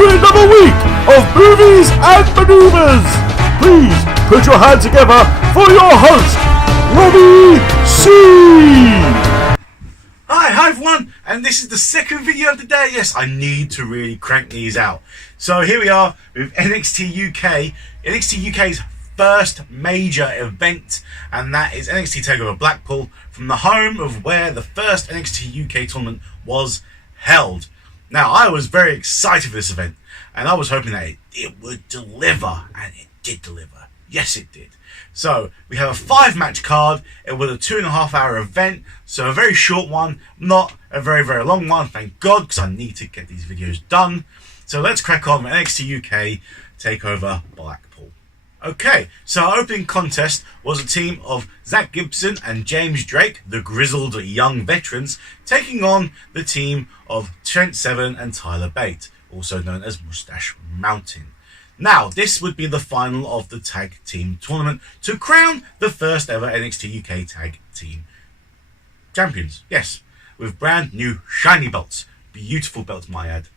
to another week of movies and maneuvers. Please put your hands together for your host, Robbie C. Hi everyone, and this is the second video of the day. Yes, I need to really crank these out. So here we are with NXT UK, NXT UK's first major event, and that is NXT TAKEOVER Blackpool, from the home of where the first NXT UK tournament was held. Now, I was very excited for this event, and I was hoping that it would deliver, and it did deliver. Yes, it did. So, we have a 5-match card. It was a 2.5-hour event, so a very short one, not a very, very long one, thank God, because I need to get these videos done. So let's crack on with NXT UK TAKEOVER Blackpool. Okay, so our opening contest was a team of Zach Gibson and James Drake, the grizzled young veterans, taking on the team of Trent Seven and Tyler Bate, also known as Mustache Mountain. Now, this would be the final of the tag team tournament to crown the first ever NXT UK tag team champions. Yes, with brand new shiny belts. Beautiful belts, my add.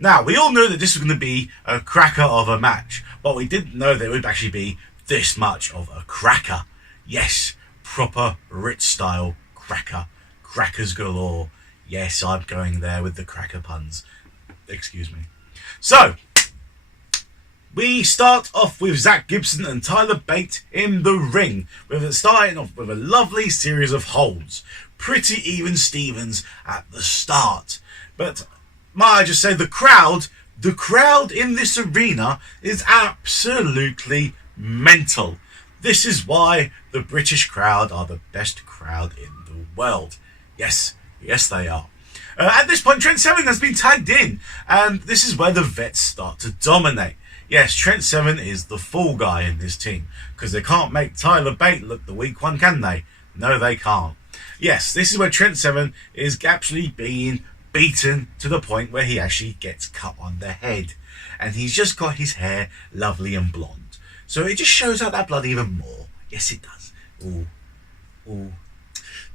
Now, we all knew that this was going to be a cracker of a match, but we didn't know that it would actually be this much of a cracker. Yes, proper Ritz style cracker. Crackers galore. Yes, I'm going there with the cracker puns. Excuse me. So, we start off with Zach Gibson and Tyler Bate in the ring, starting off with a lovely series of holds. Pretty even Stevens at the start. But might I just say, the crowd in this arena is absolutely mental. This is why the British crowd are the best crowd in the world. Yes, they are. At this point, Trent Seven has been tagged in, and this is where the vets start to dominate. Yes, Trent Seven is the fall guy in this team, because they can't make Tyler Bate look the weak one, can they? No, they can't. Yes, this is where Trent Seven is actually being beaten to the point where he actually gets cut on the head, and he's just got his hair lovely and blonde, so it just shows out that blood even more. Yes, it does. Ooh,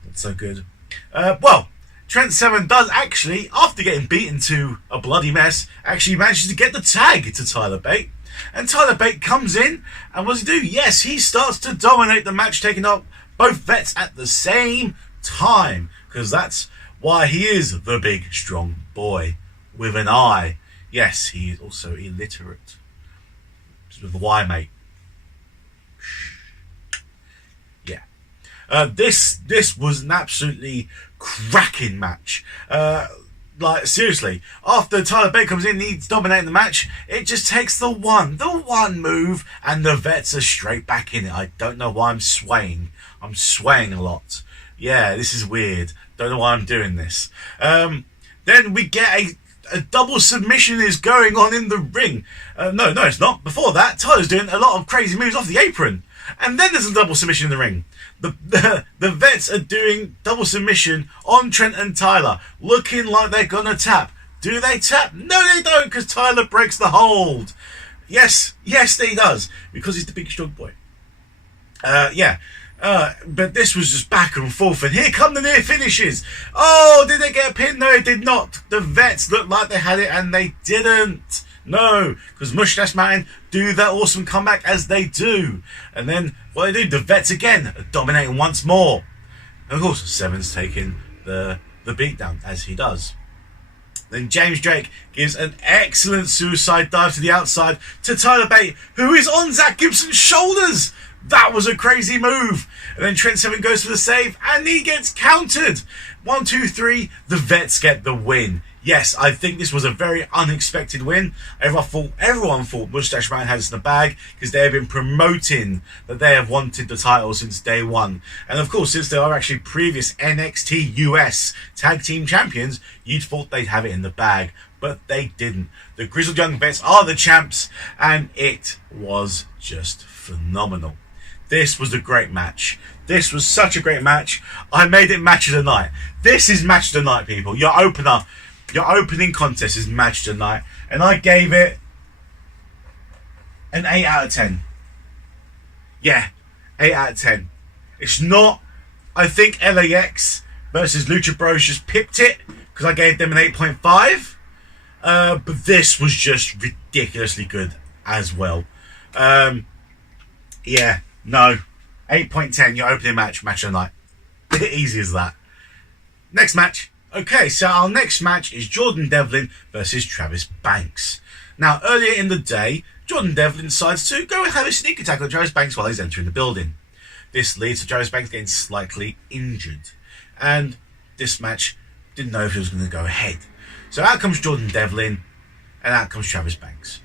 not so good. Well, Trent Seven does actually, after getting beaten to a bloody mess, actually manages to get the tag to Tyler Bate, and Tyler Bate comes in, and what does he do? Yes, he starts to dominate the match, taking up both vets at the same time, because that's why he is the big, strong boy with an I. Yes, he is also illiterate. Just with the Y, mate. Yeah. This was an absolutely cracking match. Like, seriously, after Tyler Bate comes in, he's dominating the match. It just takes the one move, and the vets are straight back in it. I don't know why I'm swaying. I'm swaying a lot. Yeah, this is weird. Don't know why I'm doing this. Then we get a double submission is going on in the ring. No, it's not. Before that, Tyler's doing a lot of crazy moves off the apron. And then there's a double submission in the ring. The vets are doing double submission on Trent and Tyler, looking like they're going to tap. Do they tap? No, they don't, because Tyler breaks the hold. Yes, he does, because he's the big strong boy. Yeah. But this was just back and forth, and here come the near finishes. Oh, did they get a pin? No, they did not. The vets looked like they had it, and they didn't. No, because Mustache Mountain do that awesome comeback as they do. And then what they do, the vets again are dominating once more. And of course, Seven's taking the beatdown, as he does. Then James Drake gives an excellent suicide dive to the outside to Tyler Bate, who is on Zach Gibson's shoulders. That was a crazy move. And then Trent Seven goes for the save, and he gets countered. 1, 2, 3, the vets get the win. Yes, I think this was a very unexpected win. Everyone thought Mustache Man had this in the bag, because they have been promoting that they have wanted the title since day one. And of course, since they are actually previous NXT US Tag Team Champions, you'd thought they'd have it in the bag. But they didn't. The Grizzled Young Vets are the champs, and it was just phenomenal. This was a great match. This was such a great match. I made it match of the night. This is match of the night, people. Your opening contest is match of the night. And I gave it an 8 out of 10. Yeah, 8 out of 10. It's not, I think LAX versus Lucha Bros just pipped it, because I gave them an 8.5. But this was just ridiculously good as well. Yeah, no. 8.10, your opening match of the night. Easy as that. Next match. Okay, so our next match is Jordan Devlin versus Travis Banks. Now, earlier in the day, Jordan Devlin decides to go and have a sneak attack on Travis Banks while he's entering the building. This leads to Travis Banks getting slightly injured. And this match didn't know if it was going to go ahead. So out comes Jordan Devlin, and out comes Travis Banks.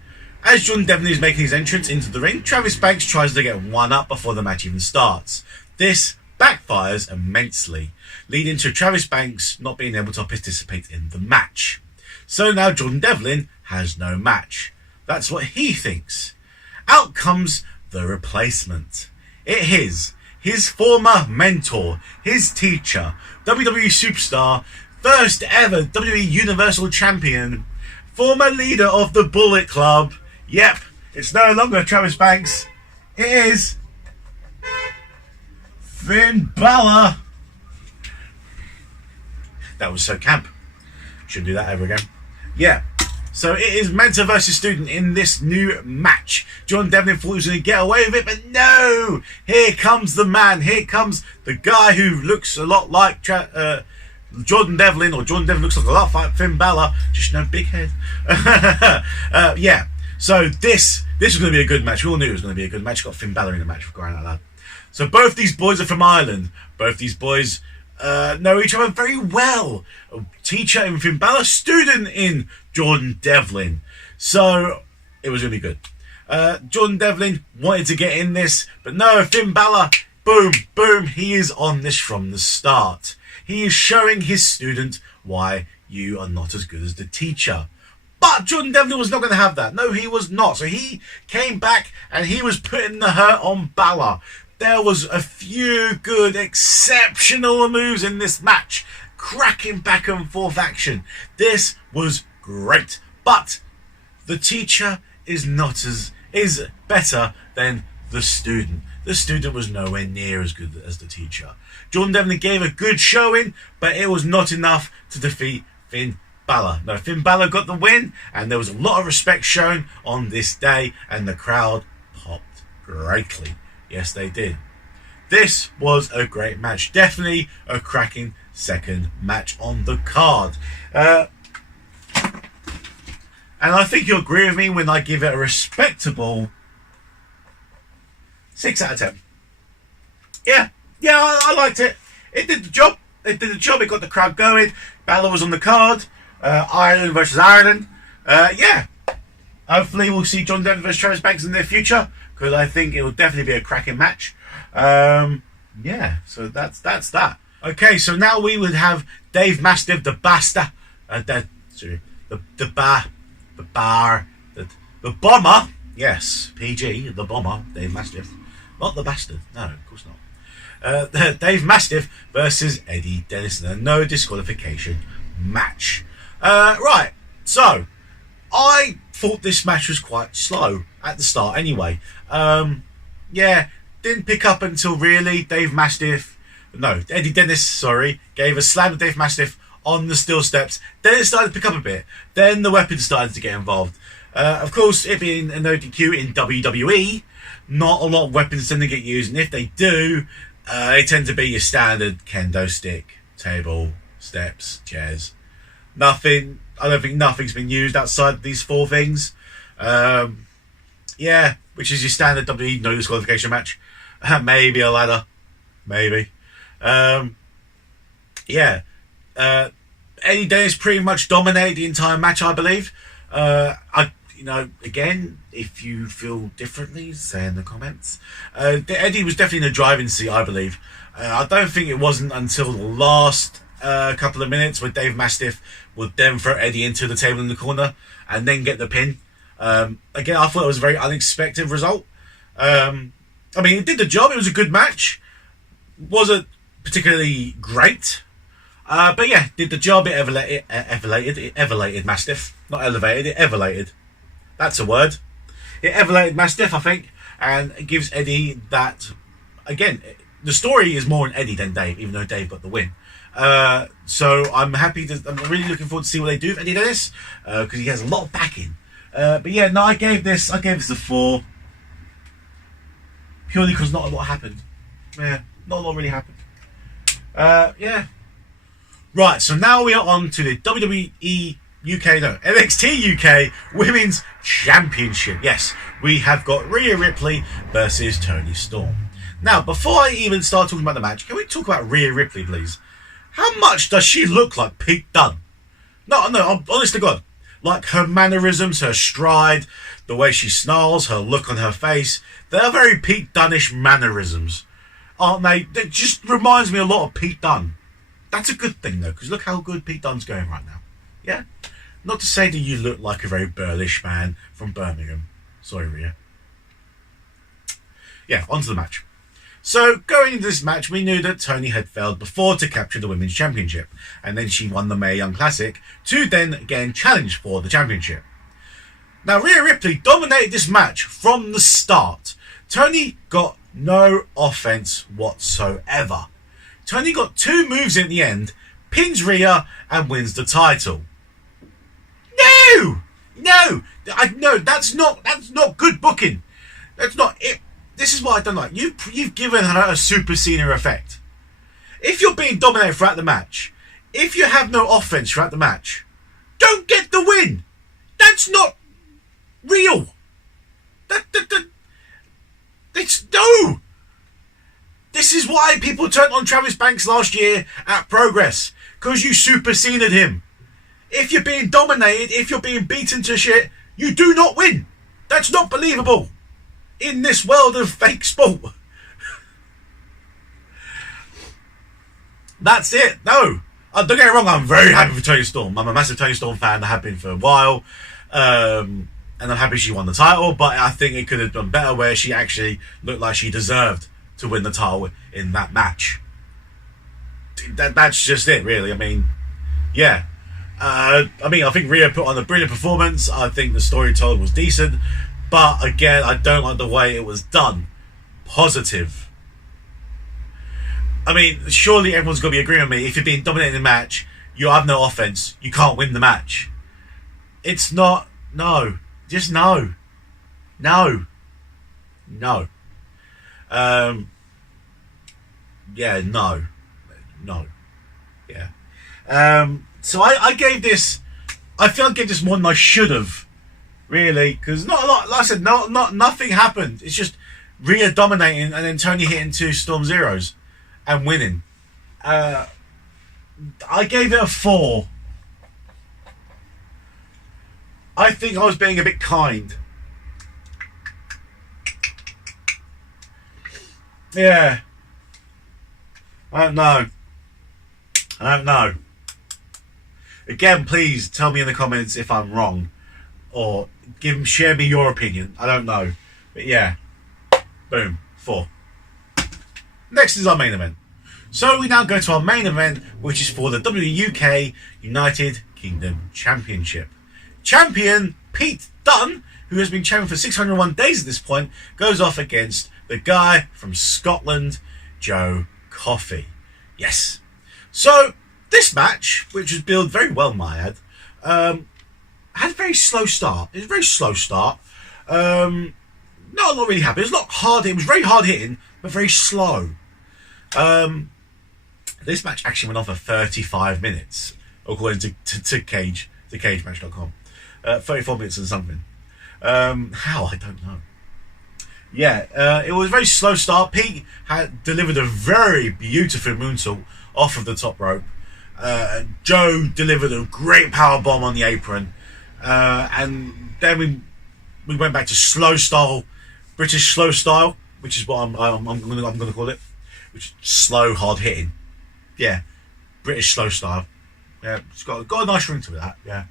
As Jordan Devlin is making his entrance into the ring, Travis Banks tries to get one up before the match even starts. This backfires immensely, leading to Travis Banks not being able to participate in the match. So now Jordan Devlin has no match. That's what he thinks. Out comes the replacement. It is his former mentor, his teacher, WWE superstar, first ever WWE Universal Champion, former leader of the Bullet Club. Yep, it's no longer Travis Banks. It is Finn Balor. That was so camp. Shouldn't do that ever again. Yeah. So it is mentor versus student in this new match. Jordan Devlin thought he was going to get away with it, but no! Here comes the man. Here comes the guy who looks a lot like Jordan Devlin, or Jordan Devlin looks like a lot like Finn Balor, just no big head. Yeah. So this was going to be a good match. We all knew it was going to be a good match. Got Finn Balor in the match, for crying out loud. So both these boys are from Ireland. Both these boys know each other very well. A teacher in Finn Balor, student in Jordan Devlin. So it was really good. Jordan Devlin wanted to get in this, but no, Finn Balor, boom, boom, he is on this from the start. He is showing his student why you are not as good as the teacher. But Jordan Devlin was not going to have that. No, he was not. So he came back and he was putting the hurt on Balor. There was a few good, exceptional moves in this match. Cracking back and forth action. This was great. But the teacher is better than the student. The student was nowhere near as good as the teacher. Jordan Devlin gave a good showing, but it was not enough to defeat Finn Balor. No, Finn Balor got the win, and there was a lot of respect shown on this day, and the crowd popped greatly. Yes, they did. This was a great match. Definitely a cracking second match on the card. And I think you'll agree with me when I give it a respectable 6 out of 10. Yeah, I liked it. It did the job. It got the crowd going. Balor was on the card. Ireland versus Ireland. Yeah. Hopefully we'll see Jordan Devlin versus Travis Banks in the future, because I think it will definitely be a cracking match. Yeah, so that's that. Okay, so now we would have Dave Mastiff, the bomber. Yes, PG, the bomber, Dave Mastiff. Not the bastard. No, of course not. Dave Mastiff versus Eddie Dennis in a no disqualification match. Right, so I thought this match was quite slow at the start anyway. Yeah, didn't pick up until really Eddie Dennis, gave a slam to Dave Mastiff on the steel steps. Then it started to pick up a bit. Then the weapons started to get involved. Of course, it being an ODQ in WWE, not a lot of weapons tend to get used, and if they do, they tend to be your standard kendo stick, table, steps, chairs. I don't think nothing's been used outside these 4 things. Yeah, which is your standard WWE no disqualification match. Maybe a ladder. Maybe. Yeah. Eddie Dennis pretty much dominated the entire match, I believe. Again, if you feel differently, say in the comments. Eddie was definitely in the driving seat, I believe. I don't think it wasn't until the last couple of minutes where Dave Mastiff would then throw Eddie into the table in the corner and then get the pin. Again, I thought it was a very unexpected result. It did the job. It was a good match. Wasn't particularly great. But yeah, did the job. It elevated Mastiff. Not elevated, it elevated. That's a word. It elevated Mastiff, I think. And it gives Eddie that... Again, the story is more on Eddie than Dave, even though Dave got the win. So I'm really looking forward to see what they do with Eddie Dennis, because he has a lot of backing. But yeah, no, I gave this a 4, purely because not a lot happened. Yeah, not a lot really happened. Yeah. Right, so now we are on to the NXT UK Women's Championship. Yes, we have got Rhea Ripley versus Toni Storm. Now, before I even start talking about the match, can we talk about Rhea Ripley, please? How much does she look like Pete Dunne? No, honest to God. Like her mannerisms, her stride, the way she snarls, her look on her face. They're very Pete Dunne-ish mannerisms, aren't they? It just reminds me a lot of Pete Dunne. That's a good thing, though, because look how good Pete Dunne's going right now. Yeah? Not to say that you look like a very burlish man from Birmingham. Sorry, Rhea. Yeah, on to the match. So, going into this match, we knew that Toni had failed before to capture the Women's Championship, and then she won the Mae Young Classic to then again challenge for the championship. Now, Rhea Ripley dominated this match from the start. Toni got no offense whatsoever. Toni got 2 moves in the end, pins Rhea, and wins the title. No, that's not good booking. That's not it. This is what I don't like. You've given her a Super Cena effect. If you're being dominated throughout the match, if you have no offense throughout the match, don't get the win. That's not real. No. This is why people turned on Travis Banks last year at Progress, because you Super Cena'd him. If you're being dominated, if you're being beaten to shit, you do not win. That's not believable in this world of fake sport. That's it. No. Don't get me wrong, I'm very happy for Toni Storm. I'm a massive Toni Storm fan. I have been for a while. And I'm happy she won the title, but I think it could have done better where she actually looked like she deserved to win the title in that match. That's just it, really. I mean, yeah. I think Rhea put on a brilliant performance. I think the story told was decent. But again, I don't like the way it was done. Positive. I mean, surely everyone's going to be agreeing with me. If you're being dominated in a match, you have no offense. You can't win the match. It's not. No. Just no. No. No. Yeah, no. No. Yeah. So I gave this. I feel I gave this more than I should have. Really, because not a lot. Like I said, nothing happened. It's just Rhea dominating and then Toni hitting 2 Storm Zeros and winning. I gave it a 4. I think I was being a bit kind. Yeah. I don't know. Again, please tell me in the comments if I'm wrong, or share me your opinion. I don't know, but yeah. Boom. 4. Next is our main event. So we now go to our main event, which is for the WUK United Kingdom Championship. Champion Pete Dunne, who has been champion for 601 days at this point, goes off against the guy from Scotland, Joe Coffey. Yes. So this match, which was billed very well, might add, had a very slow start. It was a very slow start. Not a lot really happened. It was not hard. It was very hard hitting, but very slow. This match actually went on for 35 minutes, according to TakeOver.com. 34 minutes and something. How? I don't know. Yeah, it was a very slow start. Pete had delivered a very beautiful moonsault off of the top rope. Joe delivered a great power bomb on the apron. And then we went back to slow style, British slow style, which is what I'm going to call it, which is slow, hard hitting. Yeah, British slow style. Yeah, it's got a nice ring to that. Yeah.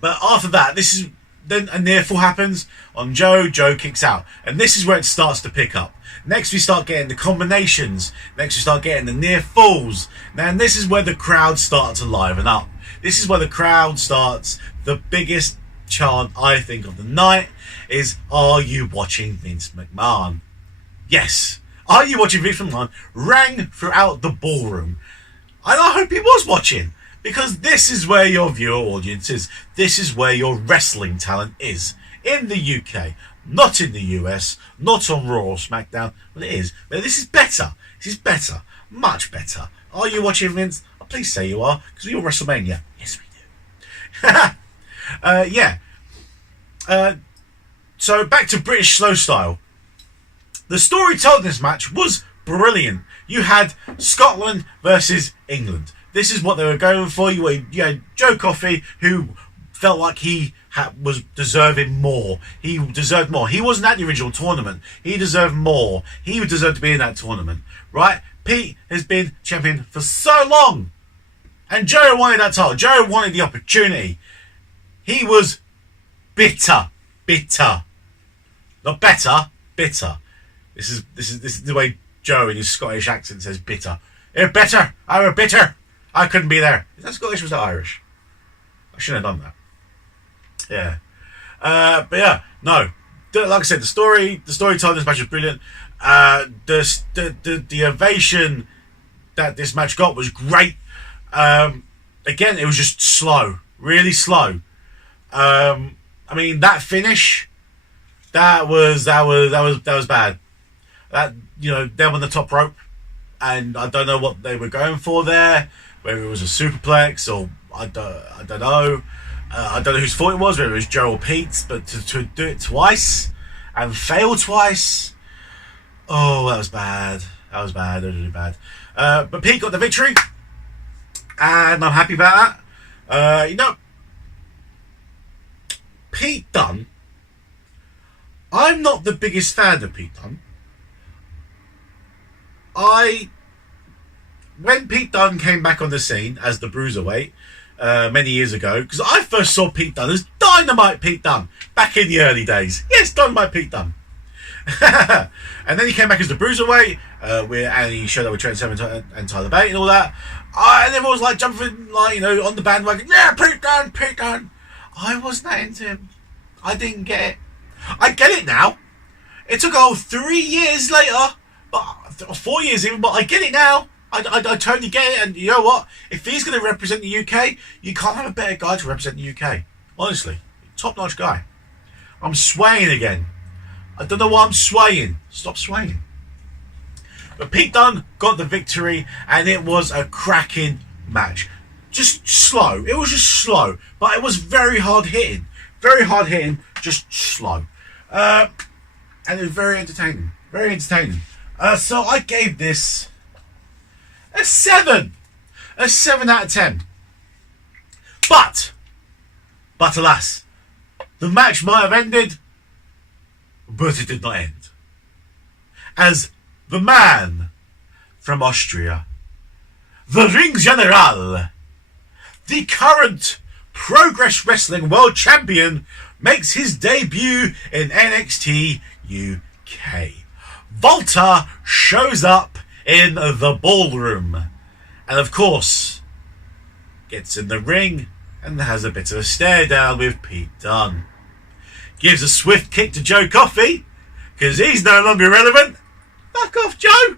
But after that, this is then a near fall happens on Joe. Joe kicks out, and this is where it starts to pick up. Next, we start getting the combinations. Next, we start getting the near falls. Now, this is where the crowd starts to liven up. This is where the crowd starts. The biggest chant, I think, of the night is, "Are you watching Vince McMahon?" Yes, Are You Watching Victim Online rang throughout the ballroom. And I hope he was watching, because this is where your viewer audience is. This is where your wrestling talent is. In the UK, not in the US, not on Raw or SmackDown. Well, it is. But this is better. This is better. Much better. Are you watching, Vince? Oh, please say you are, because we're WrestleMania. Yes, we do. Yeah. So back to British slow style. The story told in this match was brilliant. You had Scotland versus England. This is what they were going for. You had Joe Coffey, who felt like he was deserving more. He deserved more. He wasn't at the original tournament. He deserved more. He deserved to be in that tournament, right? Pete has been champion for so long, and Joe wanted that title. Joe wanted the opportunity. He was bitter, not better, bitter. This is the way Joe in his Scottish accent says bitter. You're bitter. I was bitter. I couldn't be there. Is that Scottish or was that Irish? I shouldn't have done that. Yeah. But yeah, no. Like I said, the story told this match was brilliant. The ovation that this match got was great. Again, it was just slow, really slow. I mean, that finish, that was bad. That, you know, them on the top rope, and I don't know what they were going for there. Whether it was a superplex or I don't know. I don't know whose fault it was, whether it was Joe or Pete's, but to do it twice and fail twice, oh, that was bad. That was really bad. But Pete got the victory, and I'm happy about that. You know, Pete Dunne, I'm not the biggest fan of Pete Dunne. When Pete Dunne came back on the scene as the Bruiserweight many years ago, because I first saw Pete Dunne as Dynamite Pete Dunne back in the early days. Yes, Dynamite Pete Dunne. And then he came back as the Bruiserweight, and he showed up with Trent Seven and Tyler Bate and all that. And everyone was like jumping, like, you know, on the bandwagon. Yeah, Pete Dunne. I wasn't that into him. I didn't get it. I get it now. It took 3 years later, or 4 years even, but I get it now. I totally get it, and you know what? If he's going to represent the UK, you can't have a better guy to represent the UK. Honestly, top-notch guy. I'm swaying again. I don't know why I'm swaying. Stop swaying. But Pete Dunne got the victory, and it was a cracking match. Just slow. It was just slow, but it was very hard hitting. Very hard hitting, just slow. And it was very entertaining. Very entertaining. So I gave this a 7. A 7 out of 10. But alas, the match might have ended, but it did not end. As the man from Austria, the Ring General, the current Progress Wrestling World Champion, makes his debut in NXT UK. Walter shows up in the ballroom, and of course gets in the ring and has a bit of a stare down with Pete Dunne. Gives a swift kick to Joe Coffey, because he's no longer relevant. Fuck off, Joe.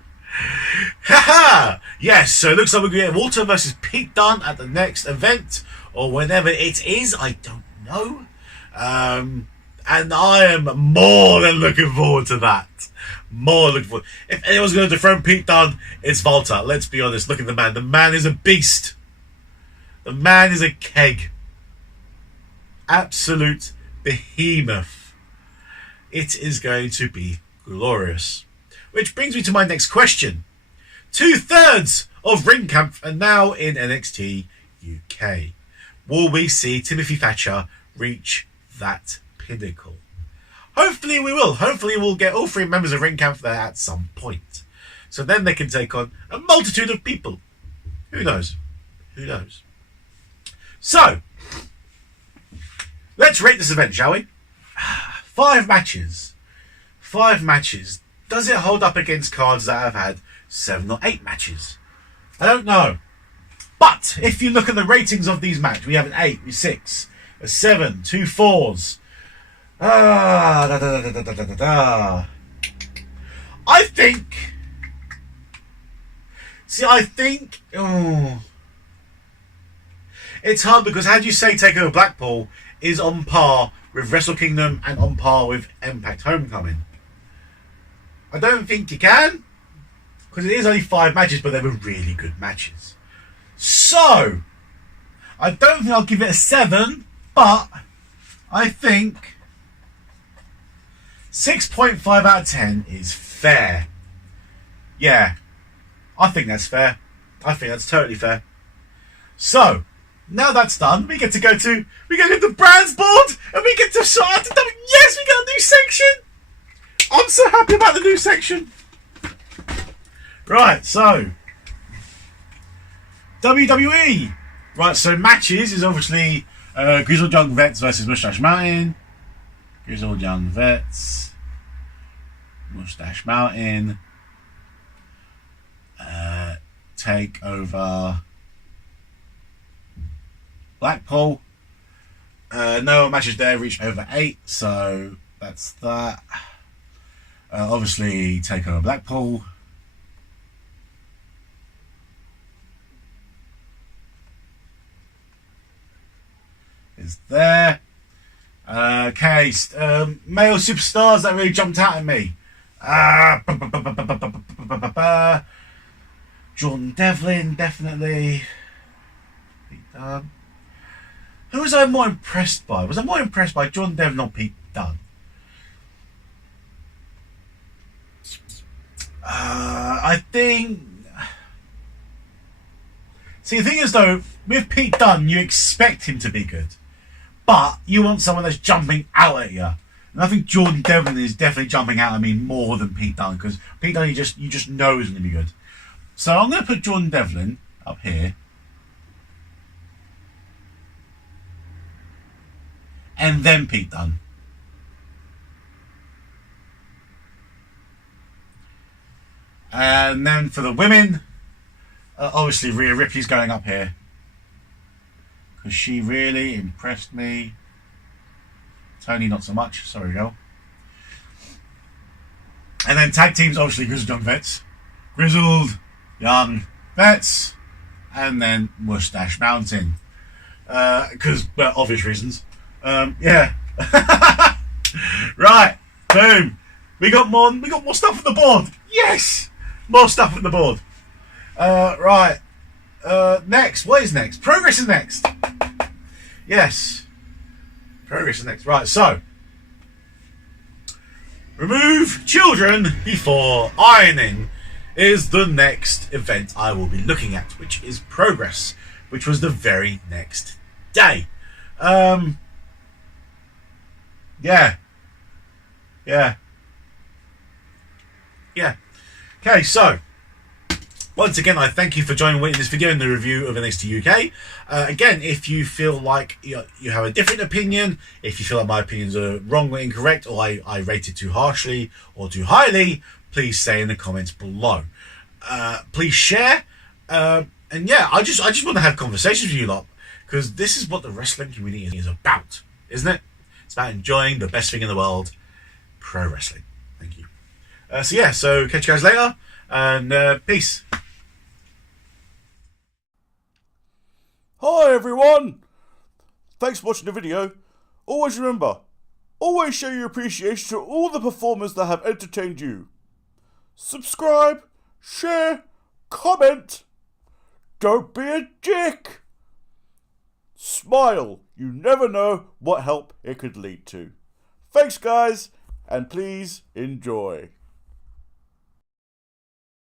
Haha. Yes, so it looks like we're going to get Walter versus Pete Dunne at the next event, or whenever it is, I don't know. And I am more than looking forward to that. More looking forward. If anyone's going to dethrone Pete Dunne, it's Walter. Let's be honest. Look at the man. The man is a beast. The man is a keg. Absolute behemoth. It is going to be glorious. Which brings me to my next question. 2/3 of Ring Camp are now in NXT UK. Will we see Timothy Thatcher reach that pinnacle? Hopefully we will. Hopefully we'll get all 3 members of Ring Camp there at some point. So then they can take on a multitude of people. Who knows? Who knows? So, let's rate this event, shall we? 5 matches. 5 matches. Does it hold up against cards that have had 7 or 8 matches? I don't know. But if you look at the ratings of these matches, we have an 8, a 6, a 7, 2 4s. I think See, I think... Oh, it's hard because how do you say TakeOver Blackpool is on par with Wrestle Kingdom and on par with Impact Homecoming? I don't think you can. Because it is only 5 matches, but they were really good matches. So, I don't think I'll give it a 7, but I think 6.5 out of 10 is fair. Yeah, I think that's fair. I think that's totally fair. So, now that's done, we get to go to the brands board, and we get to start. Yes, we got a new section. I'm so happy about the new section. Right, so WWE. Right, so matches is obviously Grizzled Young Vets versus Mustache Mountain. Grizzled Young Vets, Mustache Mountain. TakeOver Blackpool. No matches there reached over 8, so that's that. Obviously, TakeOver Blackpool. Is there. Okay, male superstars that really jumped out at me. Jordan Devlin, definitely. Pete Dunne. Who was I more impressed by? Was I more impressed by Jordan Devlin or Pete Dunne? I think... See, the thing is, though, with Pete Dunne, you expect him to be good. But you want someone that's jumping out at you. And I think Jordan Devlin is definitely jumping out at me more than Pete Dunne. Because Pete Dunne, you just know is going to be good. So I'm going to put Jordan Devlin up here. And then Pete Dunne. And then for the women, obviously Rhea Ripley's going up here. Because she really impressed me. Tony, not so much. Sorry, girl. And then tag teams, obviously Grizzled Young Vets. Grizzled Young Vets. And then Mustache Mountain. Because, well, obvious reasons. Yeah. Right. Boom. We got more stuff on the board. Yes. More stuff on the board. Right. Next. What is next? Progress is next. Yes. Progress is next. Right. So. Remove children before ironing is the next event I will be looking at, which is Progress, which was the very next day. Yeah. Okay, so once again, I thank you for joining me in this video in the review of NXT UK. Again, if you feel like you have a different opinion, if you feel like my opinions are wrong or incorrect, or I rated too harshly or too highly, please say in the comments below. Please share, and yeah, I just want to have conversations with you lot, because this is what the wrestling community is about, isn't it? It's about enjoying the best thing in the world, pro wrestling. Thank you. So catch you guys later, and peace. Hi everyone! Thanks for watching the video. Always remember, always show your appreciation to all the performers that have entertained you. Subscribe, share, comment. Don't be a dick. Smile. You never know what help it could lead to. Thanks guys, and please enjoy.